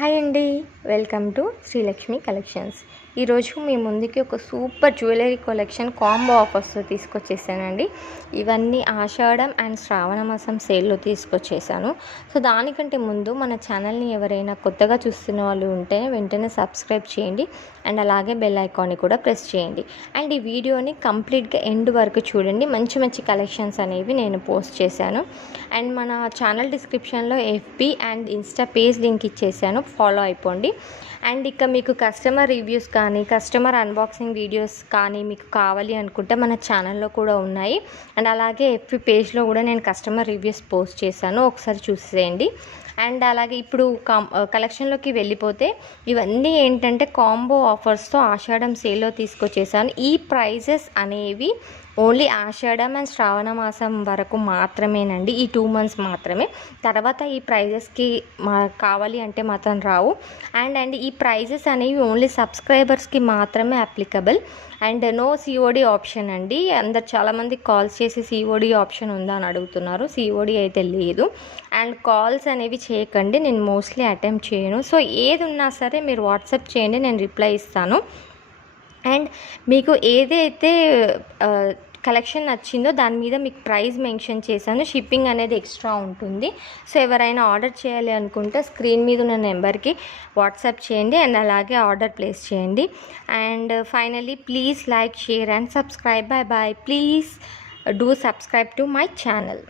Hi అండి, welcome to Srilakshmi collections. ఈరోజు మీ ముందుకి ఒక సూపర్ జ్యువెలరీ కలెక్షన్ కాంబో ఆఫర్స్తో తీసుకొచ్చేసానండి. ఇవన్నీ ఆషాఢం అండ్ శ్రావణ మాసం సేల్లో తీసుకొచ్చేసాను. సో దానికంటే ముందు మన ఛానల్ని ఎవరైనా కొత్తగా చూస్తున్న వాళ్ళు ఉంటే వెంటనే సబ్స్క్రైబ్ చేయండి అండ్ అలాగే బెల్ ఐకాన్ని కూడా ప్రెస్ చేయండి. అండ్ ఈ వీడియోని కంప్లీట్గా ఎండ్ వరకు చూడండి. మంచి మంచి కలెక్షన్స్ అనేవి నేను పోస్ట్ చేశాను. అండ్ మన ఛానల్ డిస్క్రిప్షన్లో FB and Insta page link ఇచ్చేసాను, ఫాలో అయిపోండి. అండ్ ఇక మీకు కస్టమర్ రివ్యూస్ కానీ కస్టమర్ అన్బాక్సింగ్ వీడియోస్ కానీ మీకు కావాలి అనుకుంటే మన ఛానల్లో కూడా ఉన్నాయి. అండ్ అలాగే ఎఫ్బి పేజ్లో కూడా నేను కస్టమర్ రివ్యూస్ పోస్ట్ చేశాను, ఒకసారి చూసేయండి. అండ్ అలాగే ఇప్పుడు కలెక్షన్లోకి వెళ్ళిపోతే ఇవన్నీ ఏంటంటే కాంబో ఆఫర్స్తో ఆషాఢం సేల్లో తీసుకొచ్చేసాను. ఈ ప్రైజెస్ అనేవి ఓన్లీ ఆషాఢం అండ్ శ్రావణ మాసం వరకు మాత్రమేనండి, ఈ 2 months మాత్రమే. తర్వాత ఈ ప్రైజెస్కి కావాలి అంటే మాత్రం రావు. అండ్ ఈ ప్రైజెస్ అనేవి ఓన్లీ సబ్స్క్రైబర్స్కి మాత్రమే applicable. And no COD option అండి. అందరు చాలామంది కాల్స్ చేసి సిఓడి ఆప్షన్ ఉందా అని అడుగుతున్నారు. సిఓడి అయితే లేదు. అండ్ కాల్స్ అనేవి చేయకండి, నేను మోస్ట్లీ అటెంప్ట్ చేయను. సో ఏది ఉన్నా సరే మీరు వాట్సాప్ చేయండి, నేను రిప్లై ఇస్తాను. అండ్ మీకు ఏదైతే కలెక్షన్ నచ్చిందో దాని మీద మీకు ప్రైస్ మెన్షన్ చేశాను. షిప్పింగ్ అనేది ఎక్స్ట్రా ఉంటుంది. సో ఎవరైనా ఆర్డర్ చేయాలి అనుకుంటే స్క్రీన్ మీద ఉన్న నెంబర్కి వాట్సాప్ చేయండి అండ్ అలాగే ఆర్డర్ ప్లేస్ చేయండి. And finally please like, share and subscribe. Bye bye. Please do subscribe to my channel.